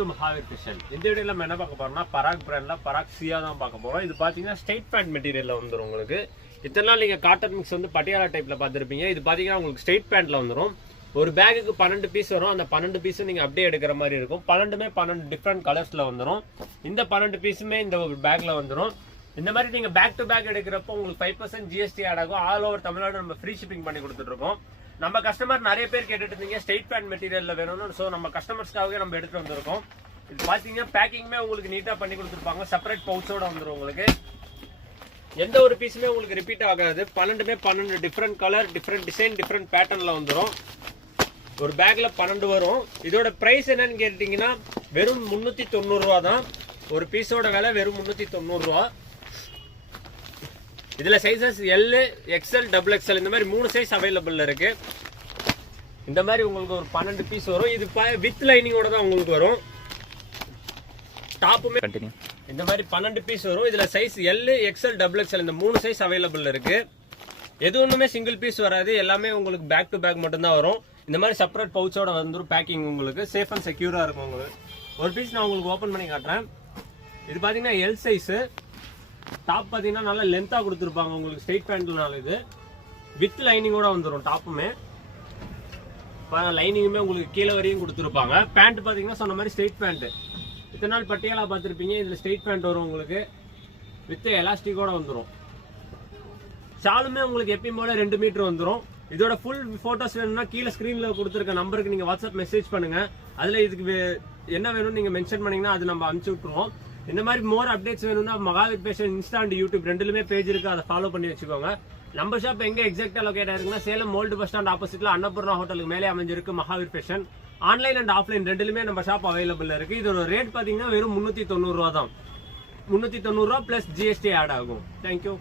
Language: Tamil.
To Mahavir fashion. இந்த வீடியோல நம்ம என்ன பார்க்க போறோம்னா பராக் பிராண்ட்ல பராக் சியா தான் பார்க்க போறோம். இது பாத்தீங்கன்னா ஸ்ட்ரைட் பேண்ட் மெட்டீரியல்ல வந்துரும் உங்களுக்கு. இத்தனை நாள் நீங்க காட்டன் மிக்ஸ் வந்து பட்டியாலா டைப்ல பார்த்திருப்பீங்க. இது பாத்தீங்கன்னா உங்களுக்கு ஸ்ட்ரைட் பேண்ட்ல வந்துரும். ஒரு பேக்குக்கு 12 பீஸ் வரும். அந்த 12 பீஸும் நீங்க அப்படியே எடுக்கிற மாதிரி இருக்கும். 12மே 12 டிஃப்ரெண்ட் கலர்ஸ்ல வந்துரும். இந்த 12 பீஸுமே இந்த ஒரு பேக்ல வந்துரும். இந்த மாதிரி நீங்க பேக் டு பேக் எடுக்கிறப்போ உங்களுக்கு 5% GST ஆட் ஆகும். ஆல் ஓவர் தமிழ்நாடு நம்ம ஃப்ரீ ஷிப்பிங் பண்ணி கொடுத்துட்டு இருக்கோம். நம்ம கஸ்டமர் நிறைய பேர் கேட்டுட்டு இருந்தீங்க ஸ்ட்ரைட் பேண்ட் மெட்டீரியல்ல வேணும்னு. ஸோ நம்ம கஸ்டமர்ஸ்க்காகவே நம்ம எடுத்துட்டு வந்திருக்கோம். இது பாத்தீங்கன்னா பேக்கிங்மே உங்களுக்கு நீட்டா பண்ணி கொடுத்துருப்பாங்க. செப்பரேட் பவுச்சோட வந்துடும் உங்களுக்கு. எந்த ஒரு பீஸுமே உங்களுக்கு ரிப்பீட் ஆகாது. 12மே 12 different colour, different design, different பேட்டர்ன்ல வந்துடும். ஒரு பேக்ல 12 வரும். இதோட பிரைஸ் என்னன்னு கேட்டீங்கன்னா வெறும் 390 ரூபா தான். ஒரு பீஸோட விலை வெறும் 390 ரூபா. இதுல சைசஸ் L, XL, XXL இந்த மாதிரி 3 சைஸ் அவைலபிள் இருக்கு. இந்த மாதிரி உங்களுக்கு ஒரு 12 பீஸ் வரும். இது வித் லைனிங்கோட தான் உங்களுக்கு வரும். டாப்புமே இந்த மாதிரி 12 பீஸ் வரும். இதுல சைஸ் L, XL, XXL இந்த 3 சைஸ் அவைலபிள் இருக்கு. எது ஒண்ணுமே சிங்கிள் பீஸ் வராது. எல்லாமே உங்களுக்கு பேக் டு பேக் மட்டும் தான் வரும். இந்த மாதிரி செப்பரேட் பவுச்சோட வந்துடும். பேக்கிங் உங்களுக்கு சேஃப் அண்ட் செக்யூரா இருக்கும். உங்களுக்கு ஒரு பீஸ் நான் உங்களுக்கு ஓபன் பண்ணி காட்டுறேன். இது பாத்தீங்கன்னா L சைஸ். டாப் பாத்தீங்கன்னா நல்லா லென்த்தா கொடுத்துருப்பாங்க உங்களுக்கு. ஸ்ட்ரைட் பேண்ட்னால இது வித் லைனிங்கோட வந்துடும். டாப்புமே லைனிங்குமே உங்களுக்கு கீழே வரையும் கொடுத்துருப்பாங்க. பேண்ட் பாத்தீங்கன்னா சொன்ன மாதிரி ஸ்ட்ரைட் பேண்ட். இத்தனை நாள் பட்டியாலா பார்த்துருப்பீங்க. இதுல ஸ்ட்ரைட் பேண்ட் வரும் உங்களுக்கு. வித் எலாஸ்டிக்கோட வந்துடும். ஷாலுமே உங்களுக்கு எப்பயும் போல 2 மீட்டர் வந்துடும். இதோட ஃபுல் போட்டோஸ் வேணும்னா கீழே ஸ்கிரீன்ல கொடுத்துருக்க நம்பருக்கு நீங்க வாட்ஸ்அப் மெசேஜ் பண்ணுங்க. அதுல இதுக்கு என்ன வேணும்னு நீங்க மென்ஷன் பண்ணீங்கன்னா அது நம்ம அனுப்பிச்சு விட்டுருவோம். இந்த மாதிரி மோர் அப்டேட்ஸ் வேணும்னா Mahaveer fashion Insta and YouTube ரெண்டுலுமே பேஜ் இருக்கு. அதை ஃபாலோ பண்ணி வச்சுக்கோங்க. நம்ம ஷாப் எங்க எக்ஸாக்டா லொகேட் ஆயிருக்குன்னா சேலம் ஓல்டு பஸ் ஸ்டாண்ட் ஆப்போசிட்ல அன்னபூர்ணா ஹோட்டலுக்கு மேலே அமைஞ்சிருக்கு Mahaveer fashion. Online and offline ரெண்டுலுமே நம்ம ஷாப் அவைலபிள் இருக்கு. இதோட ரேட் பாத்தீங்கன்னா வெறும் 390 ரூபா தான். 390 ரூபா பிளஸ் GST ஆட் ஆகும். தேங்க்யூ.